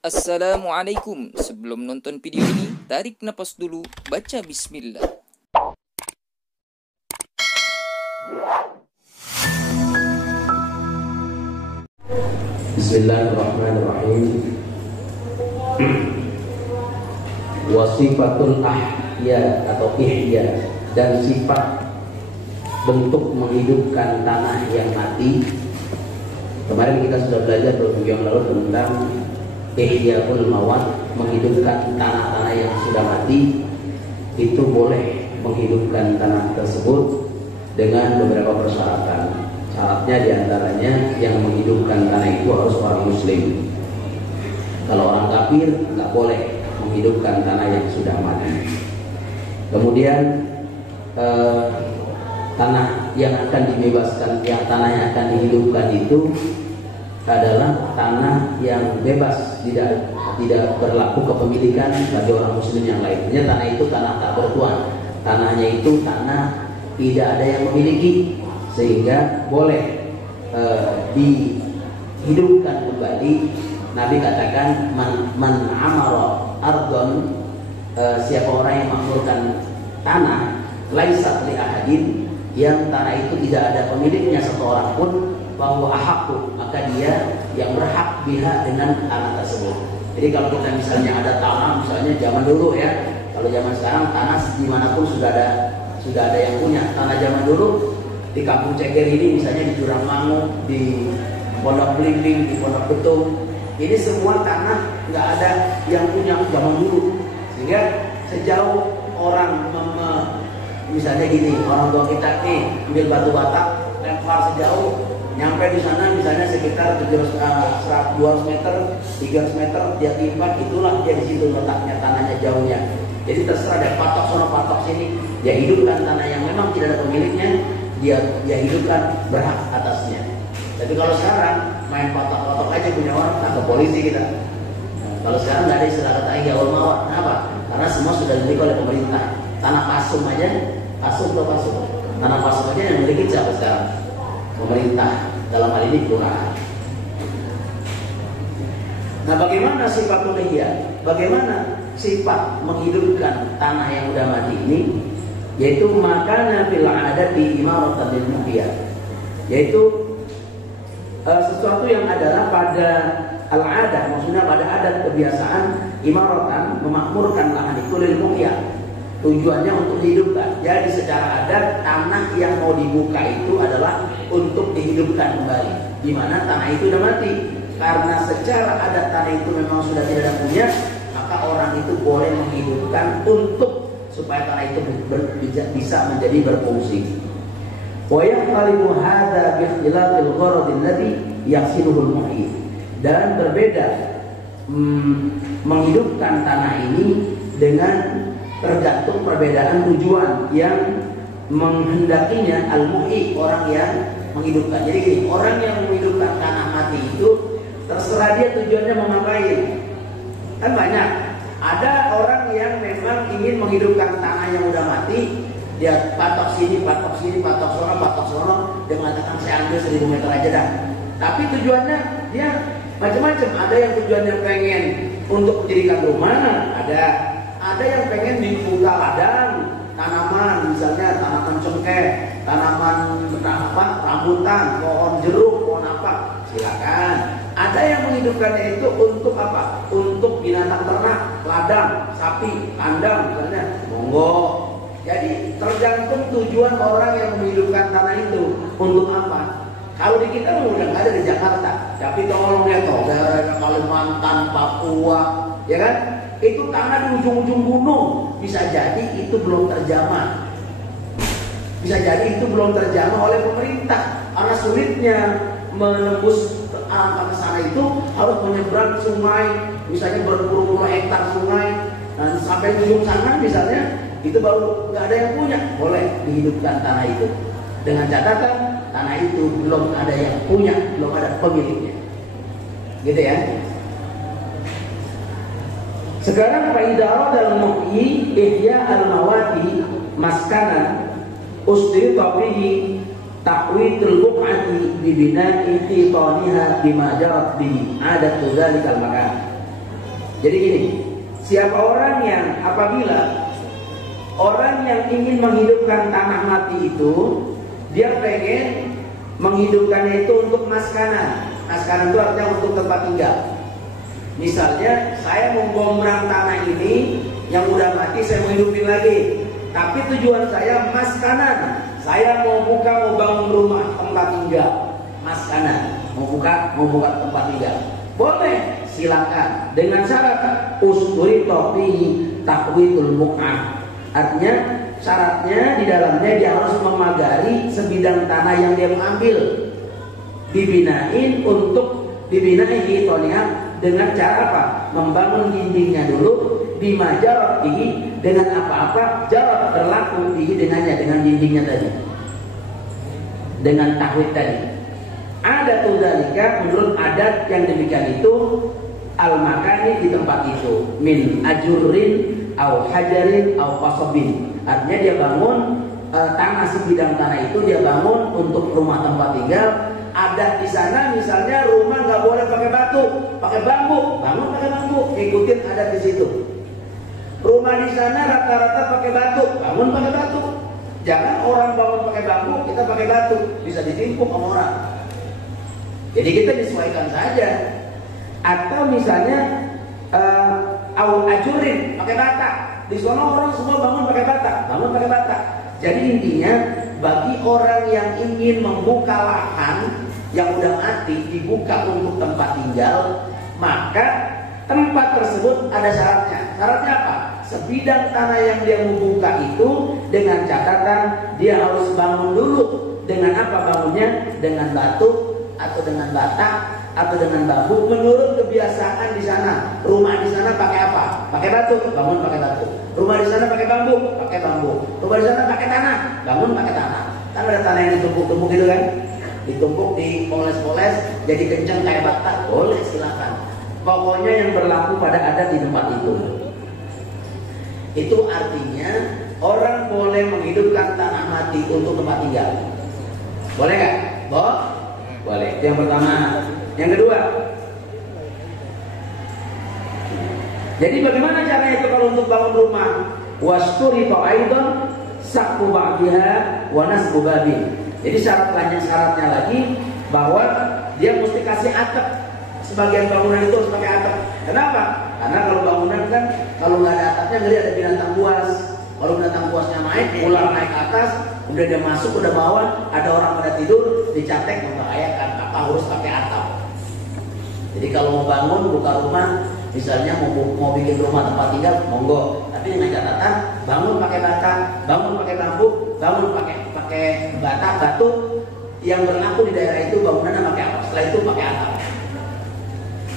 Assalamualaikum. Sebelum nonton video ini, tarik napas dulu, baca bismillah. Bismillahirrahmanirrahim. Wasifatul ahya atau ihya, dan sifat bentuk menghidupkan tanah yang mati. Kemarin kita sudah belajar beberapa yang lalu tentang ihyaul mawat, menghidupkan tanah-tanah yang sudah mati. Itu boleh menghidupkan tanah tersebut dengan beberapa persyaratan. Syaratnya diantaranya yang menghidupkan tanah itu harus orang muslim. Kalau orang kafir nggak boleh menghidupkan tanah yang sudah mati. Kemudian tanah yang akan dibebaskan, tanah yang akan dihidupkan itu adalah tanah yang bebas, tidak berlaku kepemilikan bagi orang muslim yang lainnya. Tanah itu tanah tak bertuan, tanahnya itu tanah tidak ada yang memiliki, sehingga boleh dihidupkan kembali. Nabi katakan man amara ardon, siapa orang yang makmurkan tanah laisat li ahadin, yang tanah itu tidak ada pemiliknya satu orang pun, bahwa ahakku, maka dia yang berhak biha dengan tanah tersebut. Jadi kalau kita misalnya ada tanah, misalnya zaman dulu ya, kalau zaman sekarang tanah dimanapun sudah ada yang punya. Tanah zaman dulu di Kampung Ceker ini, misalnya di Jurangmangu, di Pondok Belimbing, di Pondok Betung, ini semua tanah nggak ada yang punya zaman dulu. Sehingga sejauh orang misalnya gini, orang tua kita nih ambil batu bata, lempar sejauh, nyampe di sana misalnya sekitar 200 meter, 300 meter, dia timpa, itulah dia di situ letaknya tanahnya jauhnya. Jadi terserah ada patok sono patok sini, dia hidupkan tanah yang memang tidak ada pemiliknya, dia hidupkan, berhak atasnya. Tapi kalau sekarang main patok-patok aja punya orang, tangkap polisi kita. Kalau sekarang nggak ada istilah kata ihyaul mawat. Kenapa? Karena semua sudah dimiliki oleh pemerintah. Tanah pasung aja, pasung. Tanah pasung aja yang memiliki siapa sekarang? Pemerintah, dalam hal ini kelurahan. Nah, bagaimana sifat ihya? Bagaimana sifat menghidupkan tanah yang sudah mati ini? Yaitu makana fil adati imaratan lil muhya, yaitu sesuatu yang adalah pada al-adah, maksudnya pada adat kebiasaan, imaratan, memakmurkan lahan itu lil muhya, tujuannya untuk dihidupkan. Jadi secara adat tanah yang mau dibuka itu adalah untuk dihidupkan kembali, di mana tanah itu sudah mati. Karena secara adat tanah itu memang sudah tidak ada punya, maka orang itu boleh menghidupkan untuk supaya tanah itu bisa menjadi berfungsi. Wa yahtalifu hadza bi ikhtilafil gharad alladhi yaqsiduhu al-muhyi. Dan berbeda menghidupkan tanah ini dengan tergantung perbedaan tujuan yang menghendakinya al-muhyi, orang yang menghidupkan. Jadi gini, orang yang menghidupkan tanah mati itu terserah dia tujuannya mau ngapain. Kan banyak. Ada orang yang memang ingin menghidupkan tanah yang udah mati, dia patok sini, patok sono, dia mengatakan saya ambil 1000 meter aja dah. Tapi tujuannya dia macam-macam. Ada yang tujuannya pengen untuk mendirikan rumah, ada yang pengen dibuka ladang, tanaman, misalnya tanaman cengkeh, tanaman rambutan, pohon jeruk, pohon apa, silakan. Ada yang menghidupkannya itu untuk apa? Untuk binatang ternak, ladang, sapi, kandang misalnya, monggo. Jadi tergantung tujuan orang yang menghidupkan tanah itu untuk apa. Kalau di kita udah nggak ada di Jakarta, tapi tolong ya daerah Kalimantan, Papua, ya kan? Itu tanah di ujung-ujung gunung, bisa jadi itu belum terjamah. Bisa jadi itu belum terjamah oleh pemerintah karena sulitnya menembus ke sana itu harus menyeberang sungai, misalnya berpuluh-puluh hektar sungai, dan sampai ujung sana misalnya itu baru nggak ada yang punya, boleh dihidupkan tanah itu dengan catatan tanah itu belum ada yang punya, belum ada pemiliknya, gitu ya. Sekarang fa'idah dalam muhyi ihya al-mawati maskanan usdi tabihi takwidul buq'ati bibina'i khitaniha bima jarat bi adatu dzalikal makan. Jadi gini, siapa orang yang apabila orang yang ingin menghidupkan tanah mati itu, dia pengen menghidupkannya itu untuk maskanan. Maskanan itu artinya untuk tempat tinggal. Misalnya saya mau gombrang tanah ini yang udah mati, saya mau hidupin lagi. Tapi tujuan saya maskanan. Saya mau bangun rumah tempat tinggal. Maskanan, mau buka tempat tinggal. Boleh, silakan. Dengan syarat usturi topi takwidul mu'ah. Artinya syaratnya di dalamnya dia harus memagari sebidang tanah yang dia mengambil. Dibinain dengan cara apa? Membangun dindingnya dulu, bimajarot ini dengan apa-apa jarot berlaku dengannya, dengan dindingnya tadi, dengan tahwid tadi. Ada tudalika, menurut adat yang demikian itu, al-makani di tempat itu, min ajurin au hajarin au qasobin. Artinya dia bangun tanah, sebidang tanah itu dia bangun untuk rumah tempat tinggal. Ada di sana misalnya rumah nggak boleh pakai batu, pakai bambu, bangun pakai bambu, ikutin adat di situ. Rumah di sana rata-rata pakai batu, bangun pakai batu. Jangan orang bangun pakai bambu, kita pakai batu, bisa ditimpuk sama orang. Jadi kita disesuaikan saja. Atau misalnya au ajurin pakai bata. Di sana orang semua bangun pakai bata, bangun pakai bata. Jadi intinya bagi orang yang ingin membuka lahan yang udah mati, dibuka untuk tempat tinggal, maka tempat tersebut ada syaratnya. Syaratnya apa? Sebidang tanah yang dia mau buka itu dengan catatan dia harus bangun dulu. Dengan apa bangunnya? Dengan batu atau dengan bata atau dengan bambu, menurut kebiasaan di sana. Rumah di sana pakai apa? Pakai batu, bangun pakai batu. Rumah di sana pakai bambu, pakai bambu. Rumah di sana pakai tanah, bangun pakai tanah. Kan ada tanah yang ditumpuk-tumpuk gitu kan? Ditumpuk, dipoles-poles, jadi kencang kayak bata, boleh, silakan. Pokoknya yang berlaku pada adat di tempat itu. Itu artinya orang boleh menghidupkan tanah mati untuk tempat tinggal. Boleh nggak? Boleh. Itu yang pertama. Yang kedua, jadi bagaimana caranya itu kalau untuk bangun rumah? Wasturi aidan sakku ba'diha wa nasbu babin. Jadi syaratnya lagi bahwa dia mesti kasih atap. Sebagian bangunan itu harus pakai atap. Kenapa? Karena kalau bangunan kan kalau nggak ada atapnya ngeri ada binatang buas. Kalau binatang buasnya naik, ular naik atas, udah dia masuk, udah bawah, ada orang pada tidur, dicatek membahayakan. Maka harus pakai atap. Jadi kalau mau bangun, buka rumah, misalnya mau bikin rumah tempat tinggal, monggo. Tapi dengan catatan, bangun pakai bata, bangun pakai bambu, bangun pakai batu. Yang berlaku di daerah itu bangunannya pakai apa? Setelah itu pakai atap.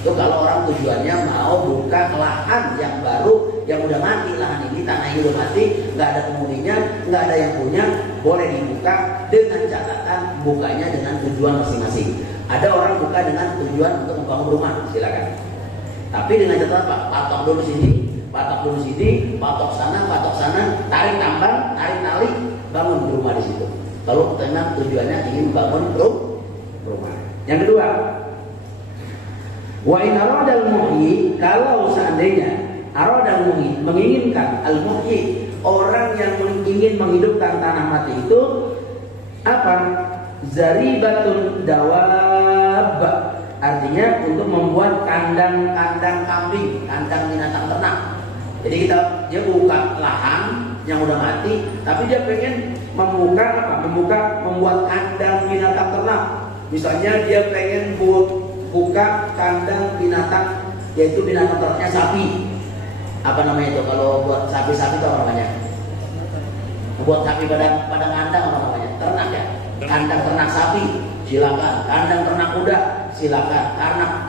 Itu kalau orang tujuannya mau buka lahan yang baru, yang udah mati, lahan ini, tanah ini udah mati, nggak ada penghuninya, nggak ada yang punya, boleh dibuka dengan catatan bukanya dengan tujuan masing-masing. Ada orang buka dengan tujuan untuk membangun rumah, silakan. Tapi dengan catatan Pak, patok dulu sini, patok sana, tarik tambang, tarik tali, bangun rumah di situ. Kalau memang tujuannya ingin membangun rumah. Yang kedua, wa in aradal muhyi, kalau seandainya aradal muhyi menginginkan al muhyi, orang yang ingin menghidupkan tanah mati itu apa? Zaribatun dawab, artinya untuk membuat kandang kambing, kandang binatang ternak. Jadi dia buka lahan yang udah mati, tapi dia pengen membuat kandang binatang ternak. Misalnya dia pengen buka kandang binatang, yaitu binatang ternaknya sapi. Apa namanya itu kalau buat sapi-sapi itu apa namanya? Buat sapi pada kandang apa namanya? Ternak ya. Kandang ternak sapi, silakan. Kandang ternak kuda, silakan.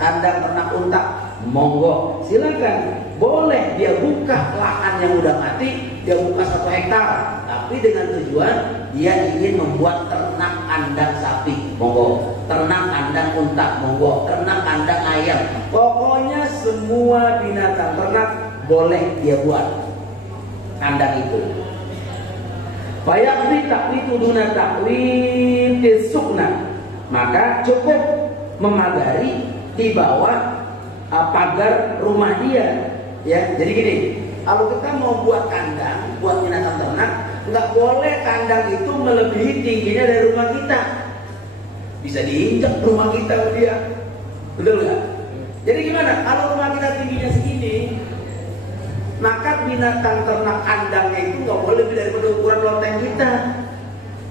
Kandang ternak unta, monggo, silakan. Boleh dia buka lahan yang udah mati, dia buka 1 hektar, tapi dengan tujuan dia ingin membuat ternak kandang sapi, monggo. Ternak kandang unta, monggo. Ternak kandang ayam, pokoknya semua binatang ternak boleh dia buat kandang itu. Fayaqdi taqwitu duna taqwitis sukna, maka cukup memagari di bawah pagar rumah dia. Ya, jadi gini, kalau kita mau buat kandang, buat binatang ternak, nggak boleh kandang itu melebihi tingginya dari rumah kita. Bisa diinjak rumah kita sama dia, betul nggak? Jadi gimana? Kalau rumah kita tingginya segini, maka binatang ternak kandangnya itu nggak boleh lebih daripada ukuran loteng kita.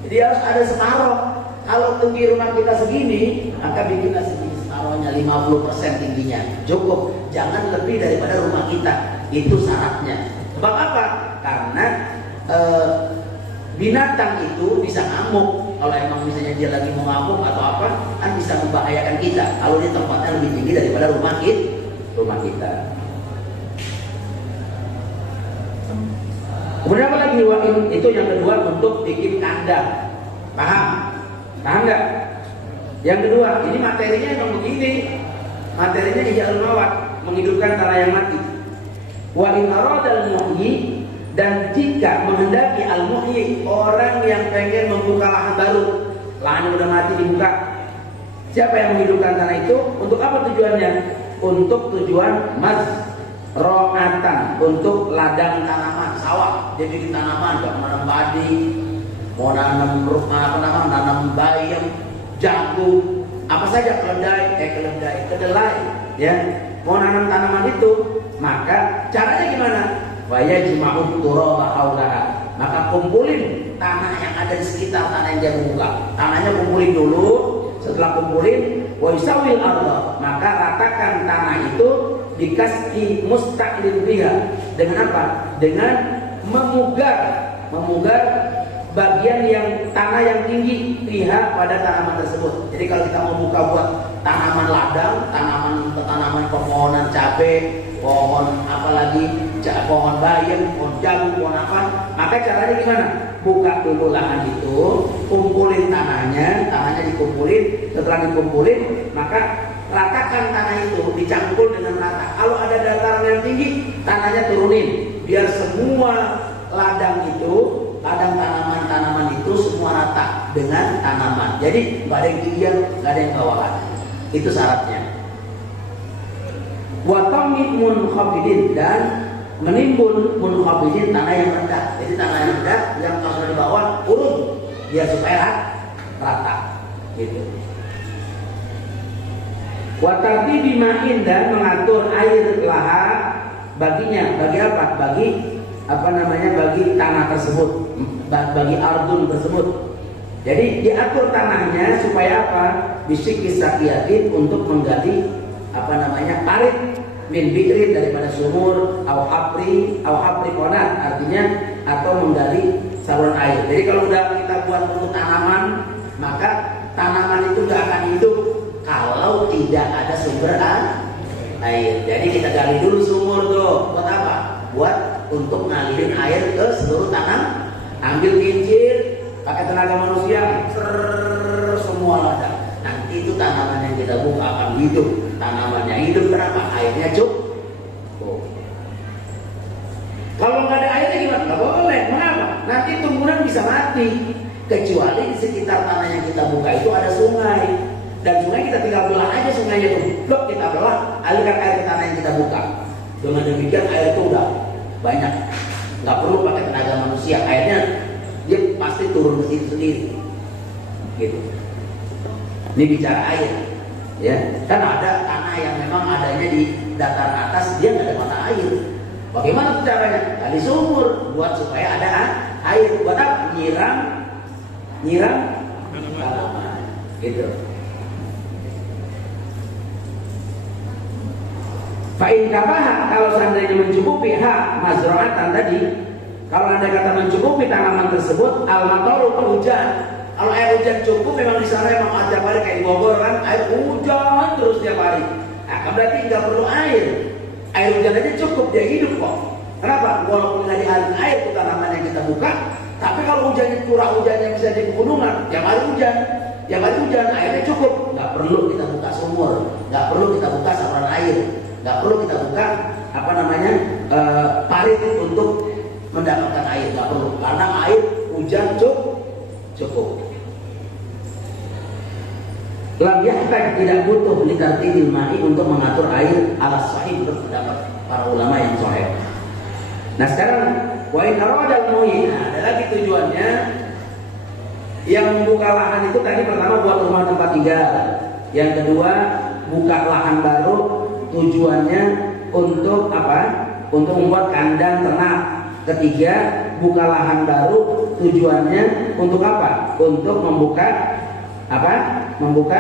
Jadi harus ada separuh. Kalau tinggi rumah kita segini, maka bikinlah segini separuhnya 50% tingginya. Cukup, jangan lebih daripada rumah kita. Itu syaratnya. Sebab apa? Karena binatang itu bisa ngamuk. Kalau emang misalnya dia lagi mau ngamuk atau apa, kan bisa membahayakan kita. Kalau di tempatnya lebih tinggi daripada rumah kita. Kemudian apa lagi? Itu yang kedua, untuk bikin kandang. Paham nggak? Yang kedua, ini materinya emang begini. Materinya Ihya'ul Mawad, menghidupkan tanah yang mati. Wa in aradal muhyi, dan jika menghendaki al-muhyi, orang yang pengen membuka lahan baru, lahan yang udah mati dibuka. Siapa yang menghidupkan tanah itu? Untuk apa tujuannya? Untuk tujuan mazro'atan, untuk ladang tanaman, sawah. Jadi tanaman, mau nanam padi, mau nanam nanam bayam, jagung, apa saja, kedelai, ya. Mau nanam tanaman itu, maka caranya gimana? Waya juma'ud turaba haulaha. Maka kumpulin tanah yang ada di sekitar tanah yang dia buka. Tanahnya kumpulin dulu. Setelah kumpulin, wa yusawil ardh, maka ratakan tanah itu dikasih mustaqlin biha. Dengan apa? Dengan memugar bagian yang tanah yang tinggi lihat pada tanaman tersebut. Jadi kalau kita mau buka buat tanaman ladang, tanaman pepohonan cabai, pohon apalagi, pohon bayam, pohon jagung, pohon apa, maka caranya gimana? Buka dulu lahan itu, kumpulin tanahnya dikumpulin. Setelah dikumpulin, maka ratakan tanah itu, dicangkul dengan rata. Kalau ada dataran yang tinggi, tanahnya turunin, biar semua ladang tanaman itu semua rata dengan tanaman. Jadi nggak ada yang tinggian, nggak ada yang bawahan. Itu syaratnya. Watamid munkhafidin, dan menimbun munkhafidin, tanah yang rendah. Jadi tanah yang rendah yang kalau sudah di bawah turun, biar supaya rata. Gitu. Watati bimain, dan mengatur air laha baginya. Bagi apa? Bagi tanah tersebut, bagi ardun tersebut. Jadi diatur tanahnya supaya apa? Bisikis sakiyatin, untuk menggali parit min bi'rin, daripada sumur, au hapri konat, artinya atau menggali saluran air. Jadi kalau udah kita buat untuk tanaman, maka tanaman itu gak akan hidup kalau tidak ada sumber air. Jadi kita gali dulu sumur tuh. Buat apa? Buat untuk ngalirin air ke seluruh tanah. Ambil kincir, pakai tenaga manusia, semua ladang. Nanti itu tanaman yang kita buka akan hidup. Tanamannya hidup, kenapa? Airnya cukup. Kalau nggak ada airnya gimana? Nggak boleh. Mengapa? Nanti tumbuhan bisa mati. Kecuali di sekitar tanah yang kita buka itu ada sungai. Dan sungai kita tinggal belah aja sungainya tuh. Blok kita belah, alirkan air ke tanah yang kita buka. Dengan demikian air itu udah banyak. Nggak perlu pakai tenaga manusia. Airnya dia pasti turun ke situ sendiri. Gitu. Ini bicara air. Ya, kan ada tanah yang memang adanya di dataran atas, dia nggak ada mata air. Bagaimana caranya? Gali sumur, buat supaya ada air. Buat apa? Nyiram tanaman. Gitu. Fa'in kafaha, kalau seandainya mencukupi mazro'atan tadi, kalau anda kata mencukupi tanaman tersebut, al-mataru, hujan. Kalau air hujan cukup, memang di sana memang tiap hari kayak di Bogor kan, air hujan terus tiap hari. Nah, kan berarti nggak perlu air. Air hujan aja cukup, dia hidup kok. Kenapa? Walaupun nggak dialiri air itu tanaman yang kita buka, tapi kalau hujannya curah hujannya bisa di pegunungan, tiap hari hujan, airnya cukup. Nggak perlu kita buka sumur, nggak perlu kita buka saluran air, nggak perlu kita buka parit untuk mendapatkan air, nggak perlu. Karena air hujan cukup. Lam yahtaj, tidak butuh litartibil ma'i, untuk mengatur air, ala sahih, menurut pendapat para ulama yang sahih. Nah sekarang wa in aradal muhyi, ada lagi tujuannya. Yang membuka lahan itu tadi pertama buat rumah tempat tinggal, yang kedua buka lahan baru tujuannya untuk apa? Untuk membuat kandang ternak. Ketiga, buka lahan baru tujuannya untuk apa? Untuk membuka apa? Membuka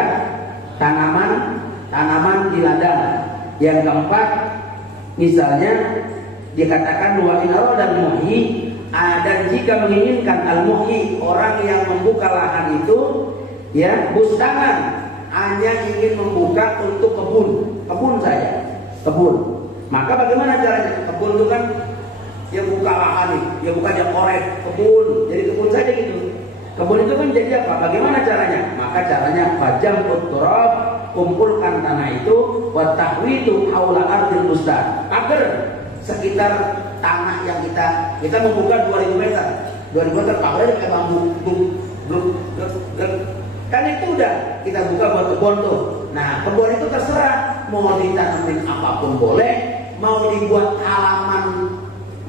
tanaman di ladang. Yang keempat, misalnya dikatakan wa in aradal muhyi, dan jika menginginkan al-muhyi, orang yang membuka lahan itu ya bustangan, hanya ingin membuka untuk kebun saja, maka bagaimana caranya? Kebun itu kan dia buka lahan nih, dia buka, dia korek kebun, jadi kebun saja gitu. Kebun itu kan jadi apa? Bagaimana caranya? Maka caranya fajam turab, kumpulkan tanah itu, wa tahwitu haula ardil bustan, agar sekitar tanah yang kita membuka 2000 meter, 2000 meter pakai bambu, kan itu udah kita buka buat kebun tuh. Nah kebun itu terserah mau ditanamin apapun boleh, mau dibuat halaman,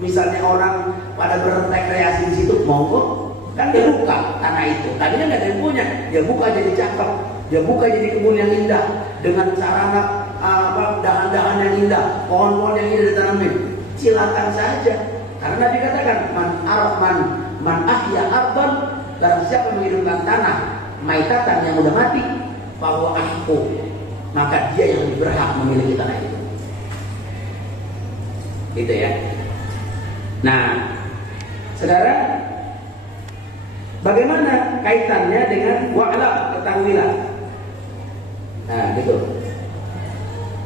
misalnya orang pada berrekreasi di situ monggo, kan dia buka tanah itu. Tadinya nggak ada yang punya, dia buka jadi cakep, dia buka jadi kebun yang indah dengan sarana dahan-dahan yang indah, pohon-pohon yang indah ditanamin. Silakan saja, karena Nabi katakan man ahya ardhan, barang siapa menghidupkan tanah maitatan yang udah mati, bahwa ahku, maka dia yang lebih berhak memiliki tanah itu. Gitu ya. Nah, sekarang bagaimana kaitannya dengan wa'lam, ketahuilah. Nah, gitu.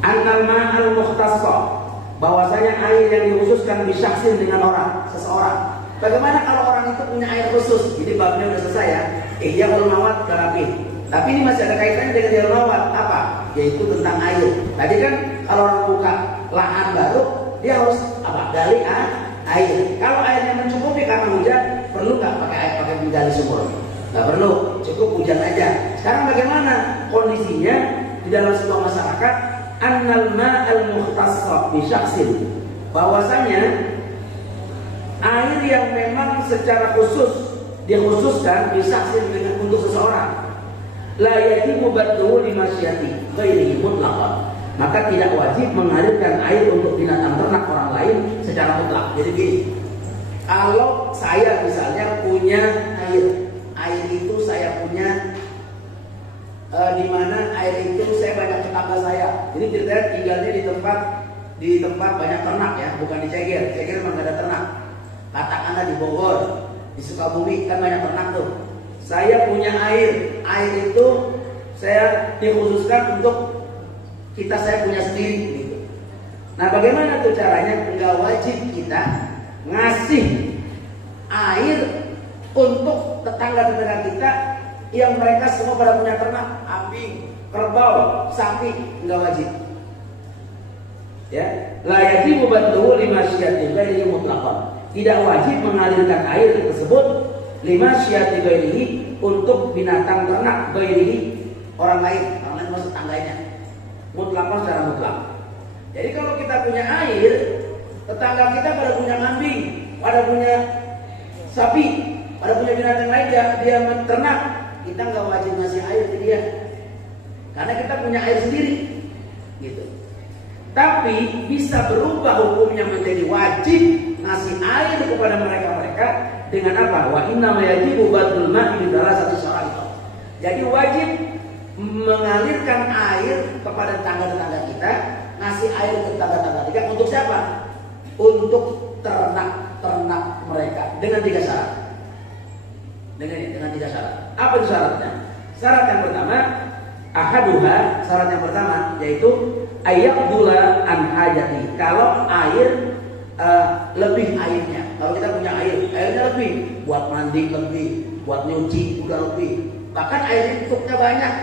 Annal ma'al mukhtasah, bahwasanya air yang dikhususkan bisyaksin dengan seseorang. Bagaimana kalau orang itu punya air khusus? Jadi babnya udah selesai ya. Ihya ulmawat terapi. Tapi ini masih ada kaitannya dengan ihya ulmawat. Apa? Yaitu tentang air. Tadi kan kalau orang buka lahan baru, dia harus apa? Gali air. Kalau airnya mencukupi karena hujan, perlu nggak pakai air, pakai menggali sumur? Nggak perlu, cukup hujan aja. Sekarang bagaimana kondisinya di dalam sebuah masyarakat? Annal ma'al mukhtasab bi syakhsin, bahwasanya air yang memang secara khusus dikhususkan bi syakhsin dengan untuk seseorang, la yajibu badluhu li masyiyati ghairihi mutlaqan, maka tidak wajib mengalirkan air untuk binatang ternak orang lain secara mutlak. Jadi gini, kalau saya misalnya punya air itu saya punya di mana air itu saya banyak tetangga saya. Ini ceritanya tinggalnya di tempat banyak ternak ya, bukan di Ceger. Ceger memang gak ada ternak. Katakanlah di Bogor, di Sukabumi kan banyak ternak tuh. Saya punya air itu saya dikhususkan untuk saya punya sendiri gitu. Nah bagaimana tuh caranya? Enggak wajib kita ngasih air untuk tetangga-tetangga kita yang mereka semua pada punya ternak, kambing, kerbau, sapi, enggak wajib. Ya, la yajibu badluhu li masyiyati ghairihi mutlaqan. Tidak wajib mengalirkan air tersebut li masyiyati ghairihi untuk binatang ternak ghairihi, orang lain maksud tangganya. Mutlaqan secara mutlak. Jadi kalau kita punya air, tetangga kita pada punya kambing, pada punya sapi, pada punya binatang lain, dia ternak, kita nggak wajib ngasih air ke dia, karena kita punya air sendiri, gitu. Tapi bisa berubah hukumnya menjadi wajib ngasih air kepada mereka dengan apa? Wa inna ma yajibu badlul ma'i bi satu syarat. Jadi wajib mengalirkan air kepada tetangga-tetangga kita, ngasih air ke tetangga-tetangga kita untuk siapa? Untuk ternak mereka dengan 3 syarat. Dengan 3 syarat. Apa itu syaratnya? Syarat yang pertama, syarat yang pertama yaitu ayyaqdula an hajati. Kalau air lebih airnya. Kalau kita punya airnya lebih, buat mandi lebih, buat nyuci udah lebih. Bahkan air untuknya banyak.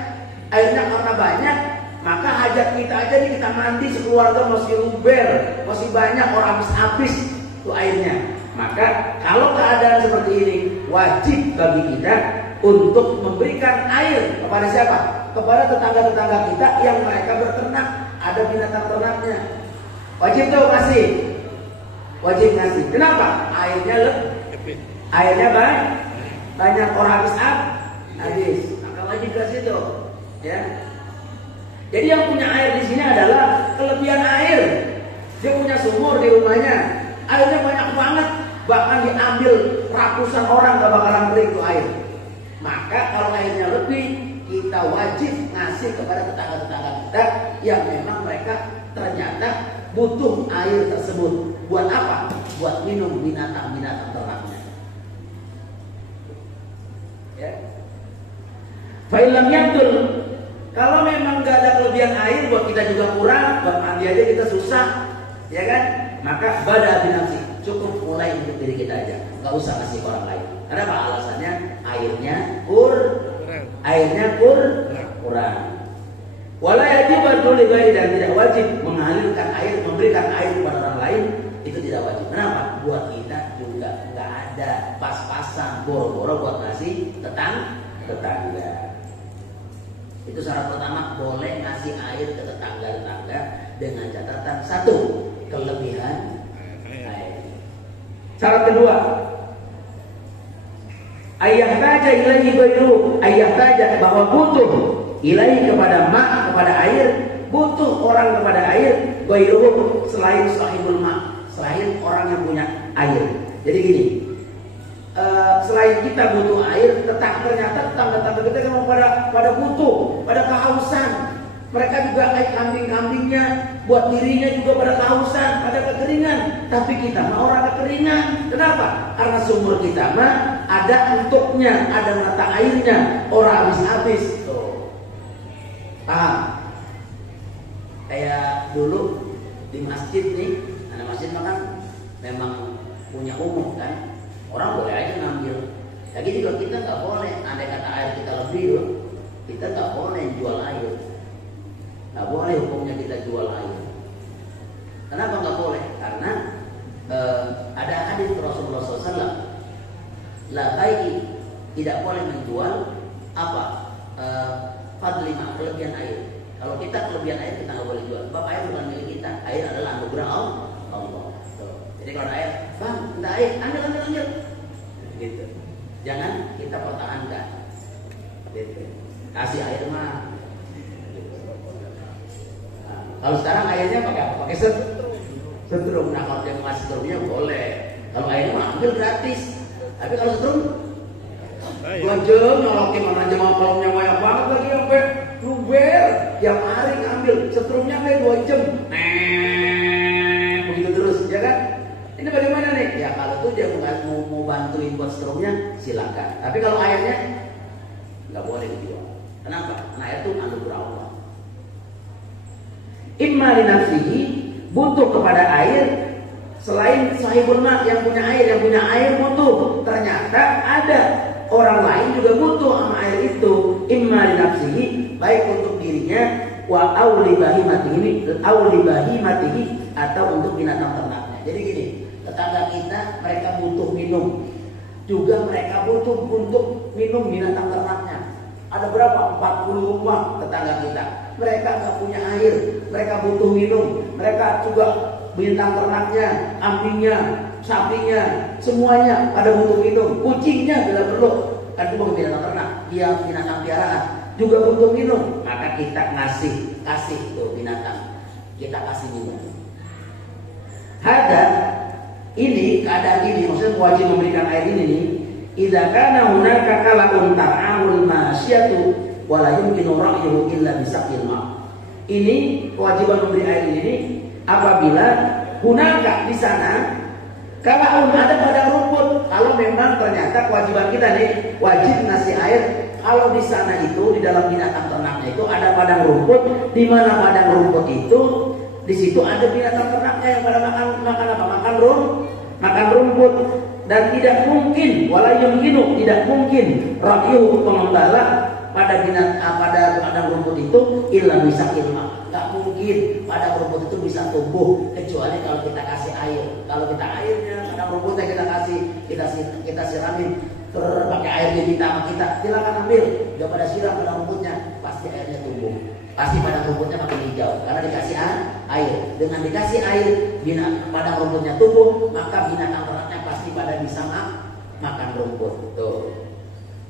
Airnya karena banyak, maka hajat kita aja nih, kita mandi sekeluarga masih luber, masih banyak, orang habis itu airnya. Maka kalau keadaan seperti ini, wajib bagi kita untuk memberikan air kepada siapa? kepada tetangga-tetangga kita yang mereka berternak, ada binatang ternaknya. Wajib tuh kasih. Wajib ngasih. Kenapa? Airnya banyak, orang habis. Maka wajib kasih tuh. Ya. Jadi yang punya air di sini adalah kelebihan air. Dia punya sumur di rumahnya, airnya banyak banget, bahkan diambil ratusan orang gak bakalan beli itu air. Maka kalau airnya lebih, kita wajib ngasih kepada tetangga-tetangga kita yang memang mereka ternyata butuh air tersebut. Buat apa? Buat minum binatang-binatang ternaknya. Ya. Fa'ilam yaktul. Kalau memang gak ada kelebihan air, buat kita juga kurang, buat mandi aja kita susah, ya kan? Maka bada binafsi, cukup mulai untuk diri kita aja, nggak usah kasih ke orang lain. Kenapa? Alasannya airnya kurang. Wala yajib badul-libari, dan tidak wajib mengalirkan air, memberikan air kepada orang lain, itu tidak wajib. Kenapa? Buat kita juga nggak ada pas-pasan, boro-boro buat ngasih tetangga. Itu syarat pertama, boleh ngasih air ke tetangga-tetangga dengan catatan satu, kelebihan air. Syarat kedua, ayah taja ilahi ghairu, ayah taja bahwa butuh ilahi kepada kepada air, butuh orang kepada air, ghairu selain sahibul ma, selain orang yang punya air. Jadi gini, selain kita butuh air, ternyata tetangga-tetangga kita kan pada butuh, pada kehausan. Mereka juga air kambing-kambingnya, buat dirinya juga pada kehausan, pada kekeringan. Tapi kita mah orang kekeringan. Kenapa? Karena sumur kita mah ada untuknya, ada mata airnya, orang habis-habis. Tuh. Paham? Kayak dulu di masjid nih, anak masjid mah kan memang punya umum kan. Orang boleh aja ngambil. Jadi juga kita nggak boleh. Andai kata air kita lebih, kita nggak boleh jual air. Nggak boleh hukumnya kita jual air. Kenapa nggak boleh? Karena ada hadis Rasulullah SAW. La bayi, tidak boleh menjual apa? Fadlima, kelebihan air. Kalau kita kelebihan air kita nggak boleh jual. Sebab air bukan milik kita. Air adalah anugerah Allah. Jadi kalau ada air, bang, ada air, ambil. Gitu. Jangan kita pertahankan. Gitu. Kasih air mah. Gitu. Nah, kalau sekarang airnya pakai apa? Pakai setrum. Nah, kalau dia ngasih setrumnya boleh. Kalau airnya mah ambil gratis. Tapi kalau setrum, 2 jam nyolokin mana aja mau kolomnya banyak banget lagi sampai luber. Tiap hari ngambil setrumnya kayak 2 jam. Begitu terus, ya kan? Ini bagaimana nih? Ya kalau tuh dia mau bantuin buat setrumnya, silakan. Tapi kalau airnya nggak boleh dijual. Kenapa? Karena air itu anugerah Allah. Imma li nafsihi, butuh kepada air, selain sahibul ma yang punya air butuh. Ternyata ada orang lain juga butuh sama air itu. Imma li nafsihi, baik untuk dirinya, wa auli bahimatihi atau untuk binatang ternaknya. Jadi gini, tetangga kita mereka butuh minum, juga mereka butuh untuk minum binatang ternaknya. Ada berapa? 40 rumah tetangga kita. Mereka nggak punya air, mereka butuh minum. Mereka juga binatang ternaknya, kambingnya, sapinya, semuanya pada butuh minum. Kucingnya bila perlu, kan itu bukan binatang ternak, dia binatang piaraan, juga butuh minum. Maka kita kasih tuh binatang, kita kasih minum. Ada ini keadaan ini, maksudnya wajib memberikan air ini nih. Idza kana hunaka kala'un tar'ahul masyatu wa la yumkinu ra'yuhu illa bisaqil ma'. Ini kewajiban memberi air ini apabila hunaka di sana kala'un ada padang rumput. Kalau memang ternyata kewajiban kita nih wajib ngasih air. Kalau di sana itu di dalam binatang ternaknya itu ada padang rumput, di mana padang rumput itu di situ ada binatang ternaknya yang pada makan apa? Makan rumput. Dan tidak mungkin, tidak mungkin rakyuh pengembala pada padang rumput itu illa bisa ilma. Gak mungkin padang rumput itu bisa tumbuh kecuali kalau kita kasih air. Kalau kita airnya padang rumputnya kita siramin pakai air diminta sama kita, silakan ambil, udah pada siram pada rumputnya, pasti airnya tumbuh, pasti pada rumputnya makin hijau karena dikasih air. Dengan dikasih air pada rumputnya tumbuh, maka binatang ternaknya pasti pada bisa makan rumput. Tuh.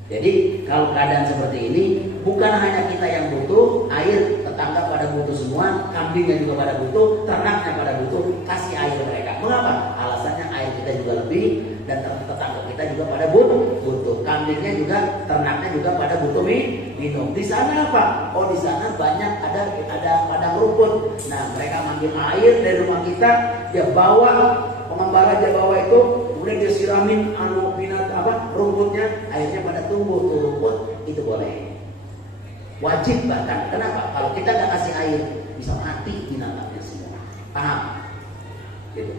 Jadi kalau keadaan seperti ini, bukan hanya kita yang butuh air, tetangga pada butuh semua, kambingnya juga pada butuh, ternaknya pada butuh, kasih air mereka. Mengapa? Alasannya air kita juga lebih dan tetangga kita juga pada butuh. Kambingnya juga, ternaknya juga pada butuh minum. Di sana apa? Oh, di sana banyak ada padang rumput. Nah, mereka ambil air dari rumah kita, dia bawa, pengembala dia bawa itu, kemudian dia siramin rumputnya, akhirnya pada tumbuh tuh rumput, itu boleh. Wajib bahkan. Kenapa? Kalau kita nggak kasih air, bisa mati binatangnya semua. Paham? Gitu.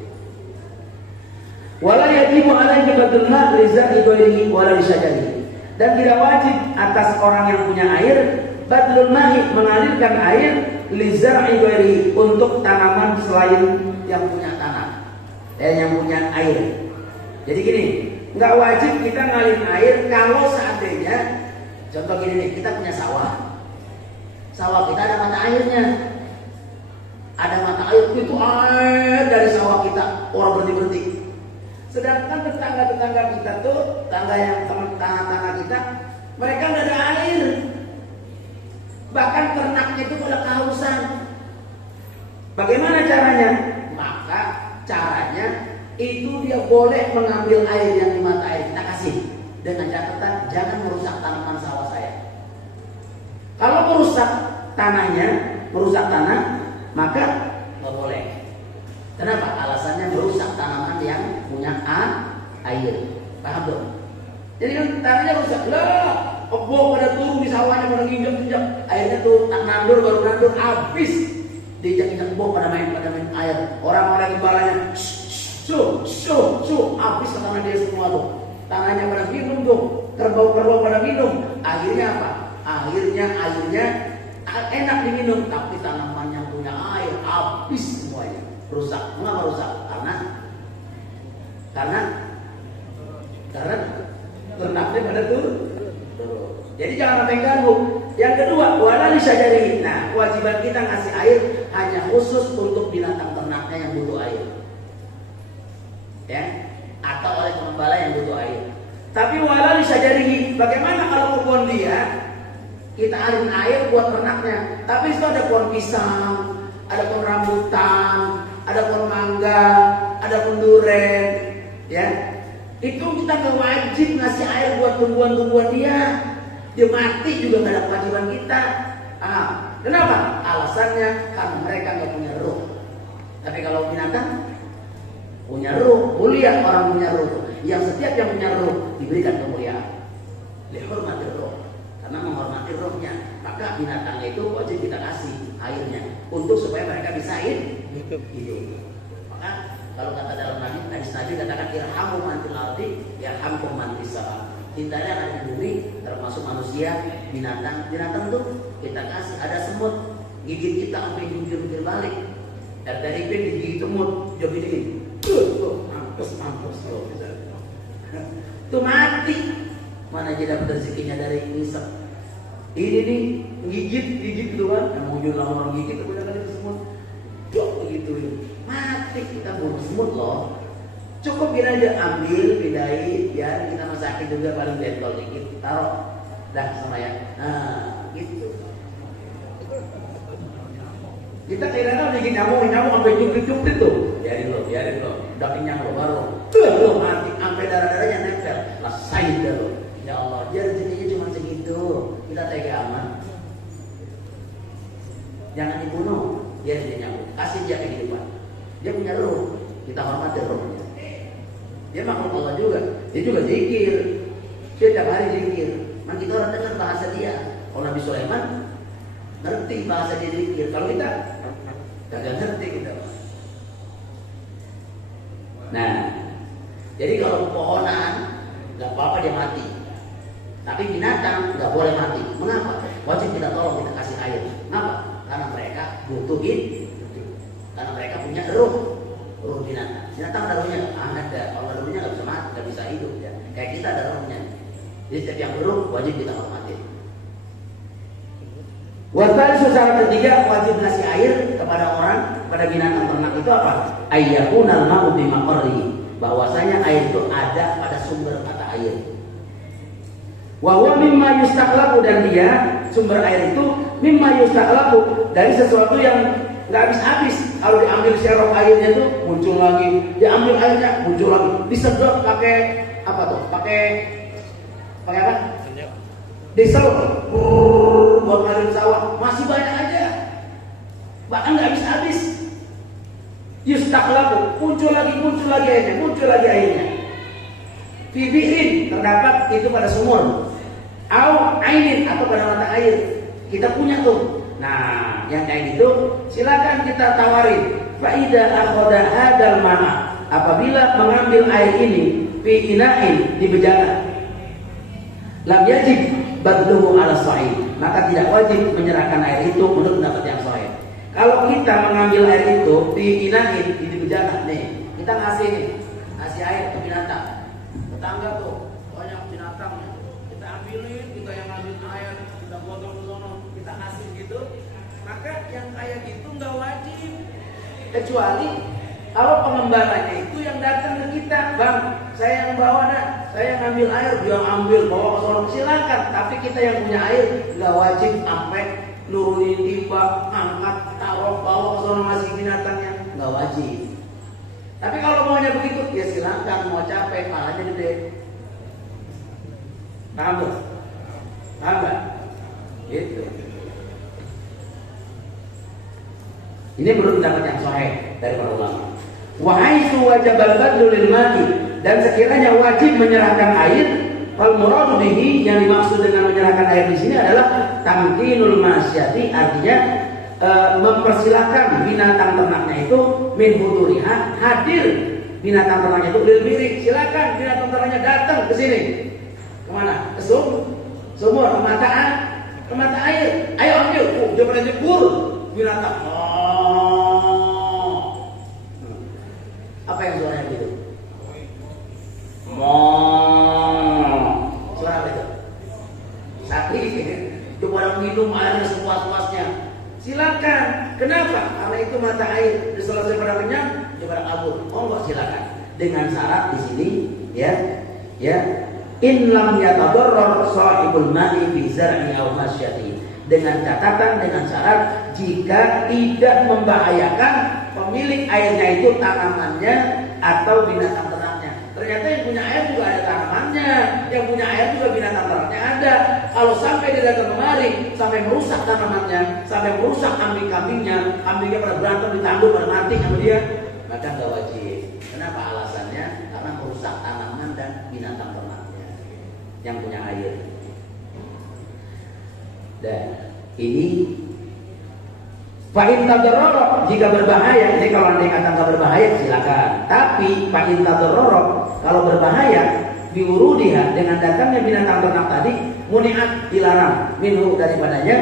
Wala yajibu alaihi badlul ma' li za'i ghairihi wala li syajarihi. Dan tidak wajib atas orang yang punya air badlul ma'i, mengalirkan air li za'i ghairihi, untuk tanaman selain yang punya tanah, yang punya air. Jadi gini, nggak wajib kita ngalirin air kalau seandainya, contoh gini nih, kita punya sawah kita ada mata airnya, ada mata air, itu air dari sawah kita, orang berhenti. Sedangkan tetangga kita tuh, tangga yang tanah kita, mereka nggak ada air, bahkan ternaknya itu pada kehausan. Bagaimana caranya? Maka caranya itu dia boleh mengambil air yang di mata air kita kasih, dengan catatan jangan merusak tanaman sawah saya. Kalau merusak tanah, maka nggak boleh. Kenapa? Alasannya merusak tanaman yang punya air. Paham dong? Jadi kan tanahnya rusak lah, kebo pada turun di sawahnya, pada nginjak-injak, airnya tuh tak nandur, baru nandur habis, diinjak-injak kebo pada main air. Orang-orang gembalanya habis ke tanah dia semua tuh. Tanahnya pada minum tuh, kerbau-kerbau pada minum. Akhirnya apa? Akhirnya enak diminum, tapi tanaman yang punya air habis semuanya, rusak. Mengapa rusak? Karena ternaknya pada turun. Jadi jangan sampai ganggu. Yang kedua, wala li syajarihi. Nah, kewajiban kita ngasih air hanya khusus untuk binatang ternaknya yang butuh air, ya, atau oleh pengembala yang butuh air. Tapi wala li syajarihi, bagaimana kalau kebun dia kita alirin air buat ternaknya, tapi itu ada pohon pisang, ada pohon rambutan, ada pohon mangga, ada pohon duren, ya, itu kita nggak wajib ngasih air buat tumbuhan-tumbuhan dia. Dia mati juga nggak ada kewajiban kita. Kenapa? Alasannya karena mereka nggak punya ruh. Tapi kalau binatang punya ruh, mulia orang punya ruh. Yang setiap yang punya ruh diberikan kemuliaan. Dihormati ruh, karena menghormati ruhnya. Maka binatangnya itu wajib kita kasih airnya untuk supaya mereka bisa hidup. Maka kalau kata dalam hadis Nabi katakan irhamu man fil ardi yarhamkum man fis sama. Cintanya ada di bumi, termasuk manusia, binatang tuh kita kasih. Ada semut gigit kita sampai jungkir balik. Dari ipin digigit semut, dia gini. Mampus tuh. Tuh mati. Mana aja dapat rezekinya dari ngisep. Ini nih gigit doang. Yang mau jual orang gigit, udah kali itu semut. Jok begitu. Mati kita bunuh semut loh. Cukup kita aja ambil, pindahin, biar kita masakin juga paling bentol dikit, taruh, dah sama ya. Nah, gitu. Kita kira-kira bikin nyamuk sampai jungkir tuh. Biarin lo, udah kenyang lo baru. Lo mati, sampai darah-darahnya nempel. Rasain dah lo. Ya Allah, dia rezekinya cuma segitu. Kita tega aman. Jangan dibunuh, dia nyamuk. Kasih dia kehidupan. Dia punya ruh, kita hormati ruhnya. Dia makhluk Allah juga, dia juga zikir, dia tiap hari zikir. Man kita orang dengar bahasa dia. Kalau Nabi Sulaiman ngerti bahasa dia zikir, kalau kita kagak ngerti kita. Nah, jadi kalau pepohonan nggak apa-apa dia mati, tapi binatang nggak boleh mati. Mengapa? Wajib kita tolong, kita kasih air. Kenapa? Karena mereka butuh hidup, karena mereka punya ruh binatang. Binatang ada ruhnya? Ada. Kalau ada ruhnya nggak bisa mati, nggak bisa hidup ya. Kayak kita ada ruhnya. Jadi setiap yang buruk wajib kita hormati. Wasal syarat ketiga wajib ngasih air kepada orang, pada binatang ternak itu apa? Ayyakunal ma'u bimaqarrihi, bahwasanya air itu ada pada sumber mata air. Wa huwa mimma yustaqlaqu, dan dia sumber air itu mimma yustaqlaqu, dari sesuatu yang nggak habis-habis. Kalau diambil serok airnya tuh muncul lagi, diambil airnya muncul lagi, disedot pakai apa tuh? Pakai apa? Diesel buat ngalir sawah, masih banyak aja, bahkan nggak habis-habis. Yustaqlaqu, muncul lagi airnya. Fibirin, terdapat itu pada sumur, au ainin, atau pada mata air. Kita punya tuh. Nah, yang kayak gitu silakan kita tawarin. Faida akhoda hadal ma'a, apabila mengambil air ini fi ina'in, di bejana, lam yajib badluhu ala sahih, maka tidak wajib menyerahkan air itu menurut pendapat yang sahih. Kalau kita mengambil air itu di ina'in, di bejana nih, kita ngasih air ke binatang, tetangga tuh banyak binatangnya, kita ambilin, kita yang ngambil air, kita potong ke sono, kita kasih gitu, maka yang kayak gitu nggak wajib, kecuali kalau pengembalanya itu yang datang ke kita. Bang, saya yang bawa dah, saya ngambil air, dia ambil bawa ke sono, silakan. Tapi kita yang punya air nggak wajib sampai nurunin timba, angkat, taruh, bawa ke sono, masih binatangnya, nggak wajib. Tapi kalau maunya begitu, ya silakan, mau capek, palanya gede. Paham tuh? Paham gak? Gitu. Ini menurut pendapat yang sahih dari para ulama. Wa haitsu wajibal badlu lil ma'i, dan sekiranya wajib menyerahkan air, fal muradu bihi, yang dimaksud dengan menyerahkan air di sini adalah tamkinul masyati, artinya mempersilahkan binatang ternaknya itu min huduriha, hadir binatang ternaknya itu lil mirik, silakan binatang ternaknya datang ke sini. Kemana? Ke sumur, ke mata air. Ayo ambil, dia pada jebur binatang. Apa yang suaranya gitu? Suara apa itu? Sapi itu pada minum airnya sepuas-puasnya. Silakan. Kenapa? Karena itu mata air. Selesai pada kenyang, dia pada kabur. Monggo silakan. Dengan syarat di sini, ya. In lam yatadarrar sahibul ma'i fi zar'i aw masyati. Dengan catatan, dengan syarat jika tidak membahayakan pemilik airnya itu tanamannya atau binatang ternaknya. Ternyata yang punya air juga ada tanamannya, yang punya air juga binatang ternaknya ada. Kalau sampai dia datang kemari, sampai merusak tanamannya, sampai merusak kambing-kambingnya, kambingnya pada berantem di tanduk, pada mati sama dia, maka nggak wajib. Kenapa alasannya? Karena merusak tanaman dan binatang ternaknya yang punya air. Dan ini fa'in tadarrara, jika berbahaya. Jadi kalau andai kata nggak berbahaya silakan. Tapi fa'in tadarrara, kalau berbahaya, diurudiha, dengan datangnya binatang ternak tadi, muni'at, dilarang, minhu, daripadanya,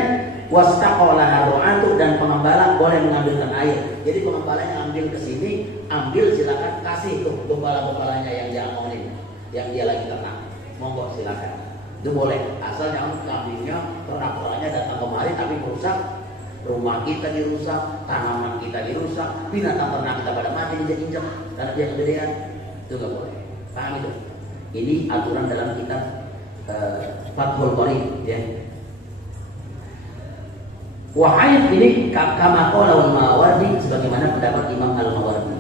wastaqalaha ru'atu, dan pengembala boleh mengambilkan air. Jadi pengembalanya ambil ke sini, ambil, silakan kasih tuh gembala-gembalanya yang dia amonin, yang dia lagi ternak. Monggo silakan. Itu boleh, asal jangan kambingnya, ternak-ternaknya datang kemari tapi merusak rumah kita, dirusak, tanaman kita dirusak, binatang ternak kita pada mati diinjak karena dia kegedean. Itu nggak boleh. Paham itu? Ini aturan dalam kitab Fathul Qorib, ya. Wahai ini kama qala al-Mawardi, sebagaimana pendapat Imam Al-Mawardi.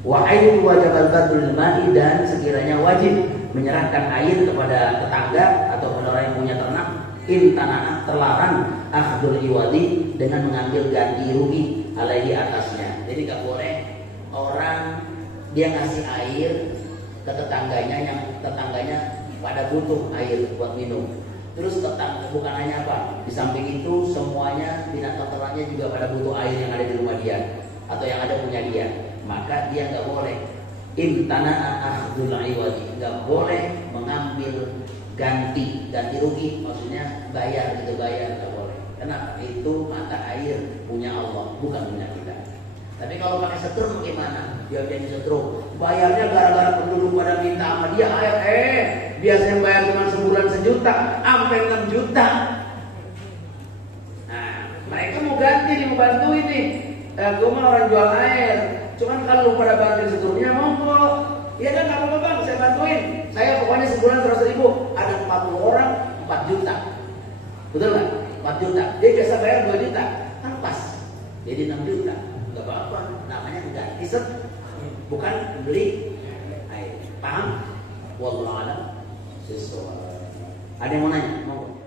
Wahai wajib al-badlul ma'i, dan sekiranya wajib menyerahkan air kepada tetangga atau kepada orang yang punya ternak, intanah, terlarang akhdul iwadi, dengan mengambil ganti rugi alaihi, atasnya. Jadi gak boleh orang dia ngasih air ke tetangganya yang tetangganya pada butuh air buat minum. Terus tetangga, bukan hanya apa, di samping itu semuanya binatang ternaknya juga pada butuh air yang ada di rumah dia atau yang ada punya dia, maka dia nggak boleh imtana'a akhdul iwadi, nggak boleh mengambil ganti rugi, maksudnya bayar, nggak boleh. Kenapa? Itu mata air punya Allah, bukan punya kita. Tapi kalau pakai setrum bagaimana? Dia jadi setrum. Bayarnya gara-gara penduduk pada minta sama dia air. Biasanya bayar cuma sebulan 1 juta, sampai 6 juta. Nah, mereka mau ganti nih, mau bantuin nih. Gue mah orang jual air. Cuman kalau lu pada bantuin setrumnya, monggo. Iya kan, nggak apa-apa bang, saya bantuin. Saya pokoknya sebulan 100.000. Ada 40 orang, 4 juta. Betul nggak? 4 juta. Dia biasa bayar 2 juta. Kan pas. Jadi 6 juta. Gak apa-apa. Namanya ganti set. Bukan beli air. Paham? Wallahu a'lam. Ada yang mau nanya? Mau?